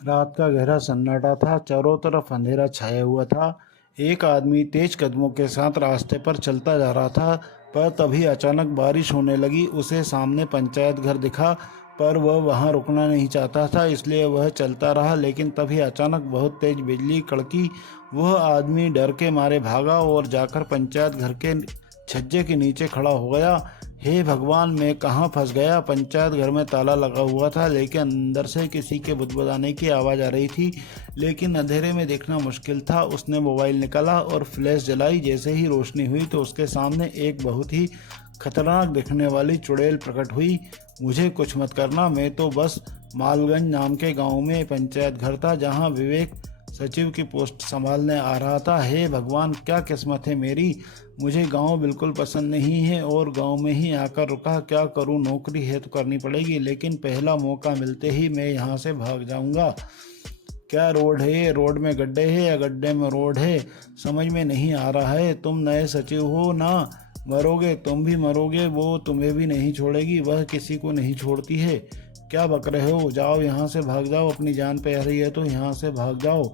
रात का गहरा सन्नाटा था, चारों तरफ अंधेरा छाया हुआ था। एक आदमी तेज कदमों के साथ रास्ते पर चलता जा रहा था, पर तभी अचानक बारिश होने लगी। उसे सामने पंचायत घर दिखा, पर वह वहां रुकना नहीं चाहता था, इसलिए वह चलता रहा। लेकिन तभी अचानक बहुत तेज बिजली कड़की। वह आदमी डर के मारे भागा और जाकर पंचायत घर के छज्जे के नीचे खड़ा हो गया। हे भगवान, मैं कहाँ फंस गया। पंचायत घर में ताला लगा हुआ था, लेकिन अंदर से किसी के बुदबुदाने की आवाज़ आ रही थी। लेकिन अंधेरे में देखना मुश्किल था। उसने मोबाइल निकाला और फ्लैश जलाई। जैसे ही रोशनी हुई तो उसके सामने एक बहुत ही खतरनाक दिखने वाली चुड़ैल प्रकट हुई। मुझे कुछ मत करना, मैं तो बस मालगंज नाम के गांव में पंचायत घर था, जहां विवेक सचिव की पोस्ट संभालने आ रहा था। हे भगवान, क्या किस्मत है मेरी। मुझे गांव बिल्कुल पसंद नहीं है और गांव में ही आकर रुका। क्या करूं, नौकरी है तो करनी पड़ेगी, लेकिन पहला मौका मिलते ही मैं यहाँ से भाग जाऊंगा। क्या रोड है, रोड में गड्ढे हैं या गड्ढे में रोड है, समझ में नहीं आ रहा है। तुम नए सचिव हो ना, मरोगे, तुम भी मरोगे, वो तुम्हें भी नहीं छोड़ेगी, वह किसी को नहीं छोड़ती है। क्या बक रहे हो, जाओ यहाँ से, भाग जाओ, अपनी जान पे आ रही है तो यहाँ से भाग जाओ।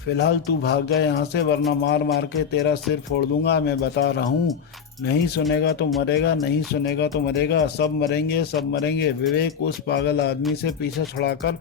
फिलहाल तू भाग जा यहाँ से, वरना मार मार के तेरा सिर फोड़ दूंगा, मैं बता रहा हूँ। नहीं सुनेगा तो मरेगा, नहीं सुनेगा तो मरेगा, सब मरेंगे, सब मरेंगे। विवेक उस पागल आदमी से पीछा छुड़ाकर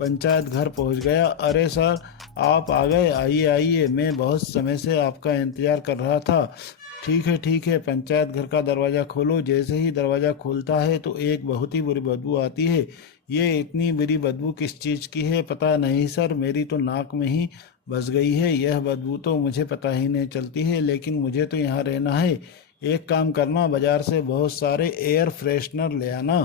पंचायत घर पहुँच गया। अरे सर, आप आ गए, आइए आइए, मैं बहुत समय से आपका इंतज़ार कर रहा था। ठीक है ठीक है, पंचायत घर का दरवाज़ा खोलो। जैसे ही दरवाज़ा खोलता है तो एक बहुत ही बुरी बदबू आती है। ये इतनी बुरी बदबू किस चीज़ की है पता नहीं सर, मेरी तो नाक में ही बस गई है। यह बदबू तो मुझे पता ही नहीं चलती है, लेकिन मुझे तो यहाँ रहना है। एक काम करना, बाजार से बहुत सारे एयर फ्रेशनर ले आना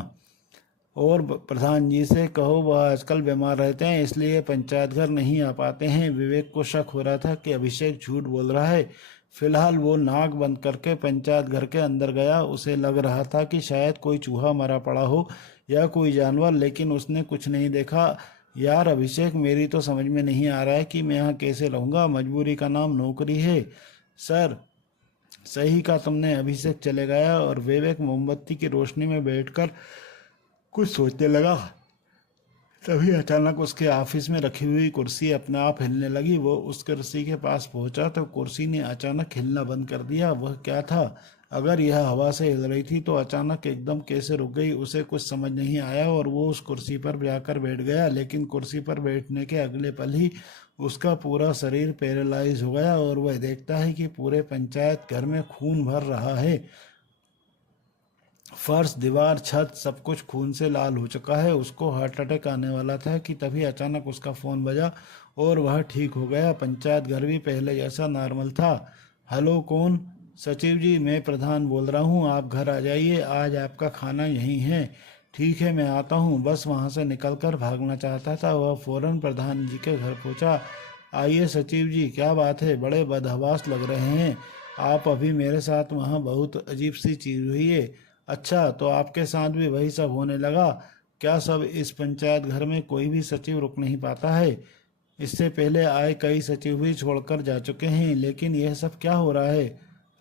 और प्रधान जी से कहो, वह आजकल बीमार रहते हैं, इसलिए पंचायत घर नहीं आ पाते हैं। विवेक को शक हो रहा था कि अभिषेक झूठ बोल रहा है। फिलहाल वो नाक बंद करके पंचायत घर के अंदर गया। उसे लग रहा था कि शायद कोई चूहा मरा पड़ा हो या कोई जानवर, लेकिन उसने कुछ नहीं देखा। यार अभिषेक, मेरी तो समझ में नहीं आ रहा है कि मैं यहाँ कैसे रहूँगा। मजबूरी का नाम नौकरी है। सर, सही कहा तुमने, अभिषेक चले गया। और विवेक मोमबत्ती की रोशनी में बैठकर कुछ सोचने लगा। तभी अचानक उसके ऑफिस में रखी हुई कुर्सी अपने आप हिलने लगी। वो उस कुर्सी के पास पहुंचा तो कुर्सी ने अचानक हिलना बंद कर दिया। वह क्या था? अगर यह हवा से हिल रही थी तो अचानक एकदम कैसे रुक गई, उसे कुछ समझ नहीं आया और वो उस कुर्सी पर जाकर बैठ गया। लेकिन कुर्सी पर बैठने के अगले पल ही उसका पूरा शरीर पैरालाइज हो गया और वह देखता है कि पूरे पंचायत घर में खून भर रहा है। फर्श, दीवार, छत, सब कुछ खून से लाल हो चुका है। उसको हार्ट अटैक आने वाला था कि तभी अचानक उसका फ़ोन बजा और वह ठीक हो गया। पंचायत घर भी पहले जैसा नॉर्मल था। हेलो, कौन? सचिव जी, मैं प्रधान बोल रहा हूँ, आप घर आ जाइए, आज आपका खाना यहीं है। ठीक है, मैं आता हूँ। बस वहाँ से निकलकर भागना चाहता था, वह फौरन प्रधान जी के घर पहुँचा। आइए सचिव जी, क्या बात है, बड़े बदहवास लग रहे हैं आप। अभी मेरे साथ वहाँ बहुत अजीब सी चीज़ हुई है। अच्छा, तो आपके साथ भी वही सब होने लगा क्या? सब इस पंचायत घर में कोई भी सचिव रुक नहीं पाता है। इससे पहले आए कई सचिव भी छोड़कर जा चुके हैं, लेकिन यह सब क्या हो रहा है?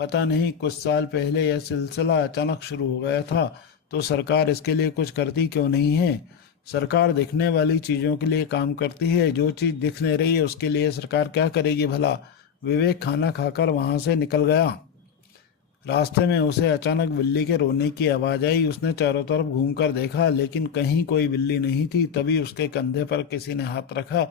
पता नहीं, कुछ साल पहले यह सिलसिला अचानक शुरू हो गया था, तो सरकार इसके लिए कुछ करती क्यों नहीं है? सरकार दिखने वाली चीज़ों के लिए काम करती है, जो चीज़ दिख नहीं रही है उसके लिए सरकार क्या करेगी भला। विवेक खाना खाकर वहां से निकल गया। रास्ते में उसे अचानक बिल्ली के रोने की आवाज़ आई। उसने चारों तरफ घूमकर देखा, लेकिन कहीं कोई बिल्ली नहीं थी। तभी उसके कंधे पर किसी ने हाथ रखा।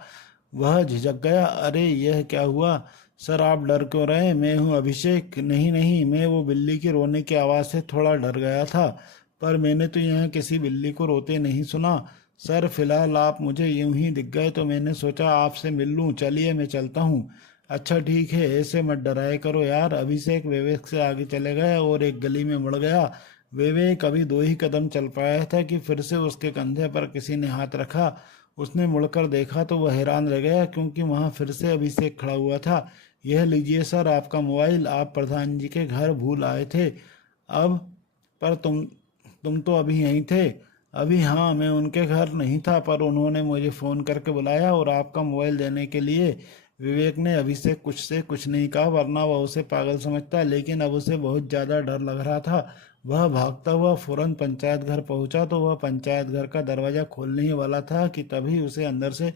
वह झिझक गया। अरे, यह क्या हुआ? सर, आप डर क्यों रहे? मैं हूँ अभिषेक। नहीं नहीं, मैं वो बिल्ली के रोने की आवाज़ से थोड़ा डर गया था, पर मैंने तो यहाँ किसी बिल्ली को रोते नहीं सुना। सर, फिलहाल आप मुझे यूं ही दिख गए तो मैंने सोचा आपसे मिल लूं। चलिए, मैं चलता हूँ। अच्छा ठीक है, ऐसे मत डराया करो यार। अभिषेक विवेक से आगे चले गए और एक गली में मुड़ गया। विवेक अभी दो ही कदम चल पाया था कि फिर से उसके कंधे पर किसी ने हाथ रखा। उसने मुड़कर देखा तो वह हैरान रह गया, क्योंकि वहां फिर से अभिषेक खड़ा हुआ था। यह लीजिए सर, आपका मोबाइल, आप प्रधान जी के घर भूल आए थे अब। पर तुम तो अभी यहीं थे। अभी हाँ, मैं उनके घर नहीं था, पर उन्होंने मुझे फ़ोन करके बुलाया और आपका मोबाइल देने के लिए। विवेक ने अभी से कुछ नहीं कहा, वरना वह उसे पागल समझता, लेकिन अब उसे बहुत ज़्यादा डर लग रहा था। वह भागता हुआ फौरन पंचायत घर पहुंचा तो वह पंचायत घर का दरवाजा खोलने ही वाला था कि तभी उसे अंदर से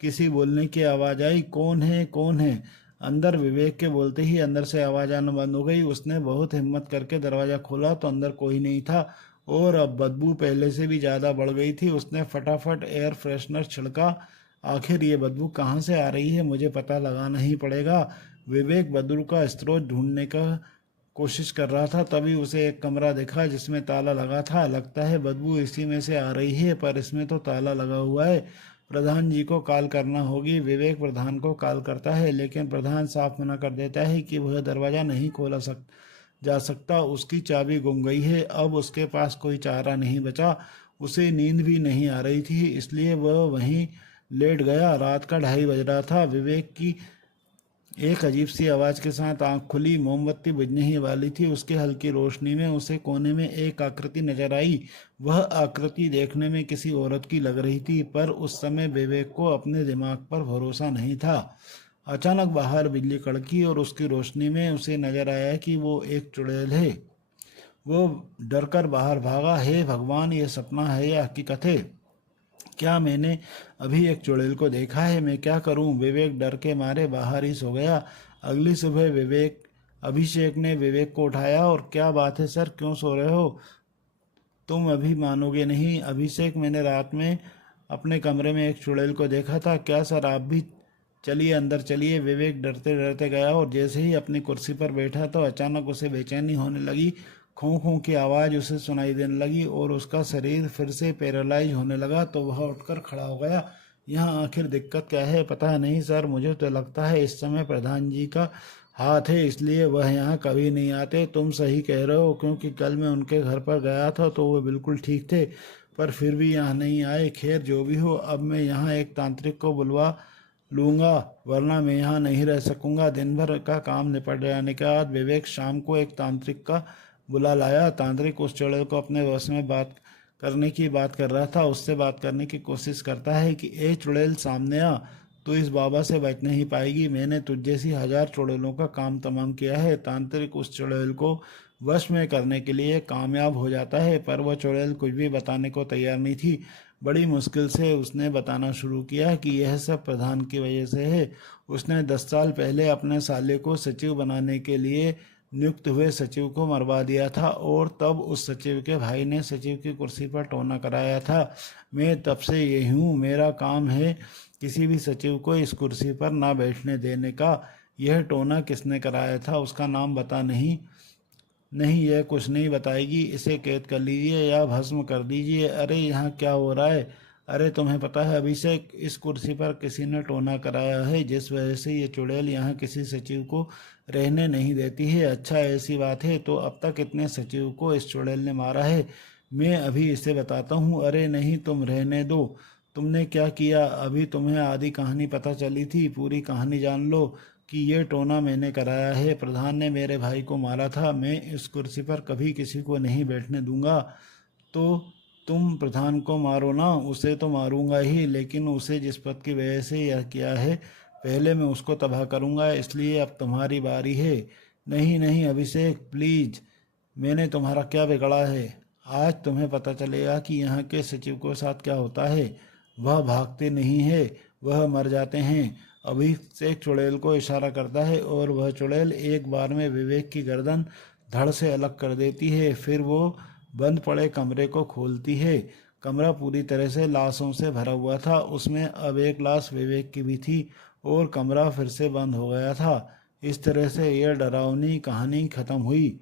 किसी बोलने की आवाज आई, कौन है, कौन है। अंदर विवेक के बोलते ही अंदर से आवाज आना बंद हो गई। उसने बहुत हिम्मत करके दरवाजा खोला तो अंदर कोई नहीं था और अब बदबू पहले से भी ज्यादा बढ़ गई थी। उसने फटाफट एयर फ्रेशनर छिड़का। आखिर ये बदबू कहाँ से आ रही है, मुझे पता लगाना ही पड़ेगा। विवेक बदबू का स्रोत ढूंढने का कोशिश कर रहा था, तभी उसे एक कमरा दिखा जिसमें ताला लगा था। लगता है बदबू इसी में से आ रही है, पर इसमें तो ताला लगा हुआ है। प्रधान जी को कॉल करना होगी। विवेक प्रधान को कॉल करता है, लेकिन प्रधान साफ मना कर देता है कि वह दरवाज़ा नहीं खोला जा सकता। उसकी चाबी गुम गई है। अब उसके पास कोई चारा नहीं बचा। उसे नींद भी नहीं आ रही थी, इसलिए वह वहीं लेट गया। रात का 2:30 बज रहा था। विवेक की एक अजीब सी आवाज के साथ आंख खुली। मोमबत्ती बुझने ही वाली थी। उसकी हल्की रोशनी में उसे कोने में एक आकृति नजर आई। वह आकृति देखने में किसी औरत की लग रही थी, पर उस समय विवेक को अपने दिमाग पर भरोसा नहीं था। अचानक बाहर बिजली कड़की और उसकी रोशनी में उसे नजर आया कि वो एक चुड़ैल है। वो डरकर बाहर भागा। हे भगवान, ये सपना है या हकीकत है? क्या मैंने अभी एक चुड़ैल को देखा है? मैं क्या करूं? विवेक डर के मारे बाहर ही सो गया। अगली सुबह अभिषेक ने विवेक को उठाया। और क्या बात है सर, क्यों सो रहे हो? तुम अभी मानोगे नहीं अभिषेक, मैंने रात में अपने कमरे में एक चुड़ैल को देखा था। क्या सर, आप भी? चलिए अंदर चलिए। विवेक डरते डरते गया और जैसे ही अपनी कुर्सी पर बैठा तो अचानक उसे बेचैनी होने लगी। खों खों की आवाज़ उसे सुनाई देने लगी और उसका शरीर फिर से पैरालाइज होने लगा। तो वह उठकर खड़ा हो गया। यहाँ आखिर दिक्कत क्या है? पता नहीं सर, मुझे तो लगता है इस समय प्रधान जी का हाथ है, इसलिए वह यहाँ कभी नहीं आते। तुम सही कह रहे हो, क्योंकि कल मैं उनके घर पर गया था तो वो बिल्कुल ठीक थे, पर फिर भी यहाँ नहीं आए। खैर जो भी हो, अब मैं यहाँ एक तांत्रिक को बुलवा लूंगा, वरना मैं यहाँ नहीं रह सकूंगा। दिन भर का काम निपट जाने के बाद विवेक शाम को एक तांत्रिक का बुला लाया। तांत्रिक उस चुड़ैल को अपने वश में बात करने की बात कर रहा था। उससे बात करने की कोशिश करता है कि ए चुड़ैल, सामने आ, तो इस बाबा से बच नहीं पाएगी। मैंने तुझ जैसी 1000 चुड़ैलों का काम तमाम किया है। तांत्रिक उस चुड़ैल को वश में करने के लिए कामयाब हो जाता है, पर वह चुड़ैल कुछ भी बताने को तैयार नहीं थी। बड़ी मुश्किल से उसने बताना शुरू किया कि यह सब प्रधान की वजह से है। उसने 10 साल पहले अपने साले को सचिव बनाने के लिए नियुक्त हुए सचिव को मरवा दिया था और तब उस सचिव के भाई ने सचिव की कुर्सी पर टोना कराया था। मैं तब से यही हूँ। मेरा काम है किसी भी सचिव को इस कुर्सी पर ना बैठने देने का। यह टोना किसने कराया था उसका नाम बता। नहीं नहीं, यह कुछ नहीं बताएगी। इसे कैद कर लीजिए या भस्म कर दीजिए। अरे यहाँ क्या हो रहा है? अरे तुम्हें पता है अभिषेक, इस कुर्सी पर किसी ने टोना कराया है, जिस वजह से ये चुड़ैल यहाँ किसी सचिव को रहने नहीं देती है। अच्छा, ऐसी बात है? तो अब तक कितने सचिव को इस चुड़ैल ने मारा है? मैं अभी इसे बताता हूँ। अरे नहीं, तुम रहने दो। तुमने क्या किया? अभी तुम्हें आधी कहानी पता चली थी, पूरी कहानी जान लो कि ये टोना मैंने कराया है। प्रधान ने मेरे भाई को मारा था। मैं इस कुर्सी पर कभी किसी को नहीं बैठने दूंगा। तो तुम प्रधान को मारो ना, उसे तो मारूंगा ही, लेकिन उसे जिस पद की वजह से यह किया है, पहले मैं उसको तबाह करूंगा। इसलिए अब तुम्हारी बारी है। नहीं नहीं अभिषेक, प्लीज, मैंने तुम्हारा क्या बिगड़ा है? आज तुम्हें पता चलेगा कि यहाँ के सचिव के साथ क्या होता है। वह भागते नहीं है, वह मर जाते हैं। अभिषेक चुड़ैल को इशारा करता है और वह चुड़ैल एक बार में विवेक की गर्दन धड़ से अलग कर देती है। फिर वो बंद पड़े कमरे को खोलती है। कमरा पूरी तरह से लाशों से भरा हुआ था। उसमें अब एक लाश विवेक की भी थी और कमरा फिर से बंद हो गया था। इस तरह से यह डरावनी कहानी खत्म हुई।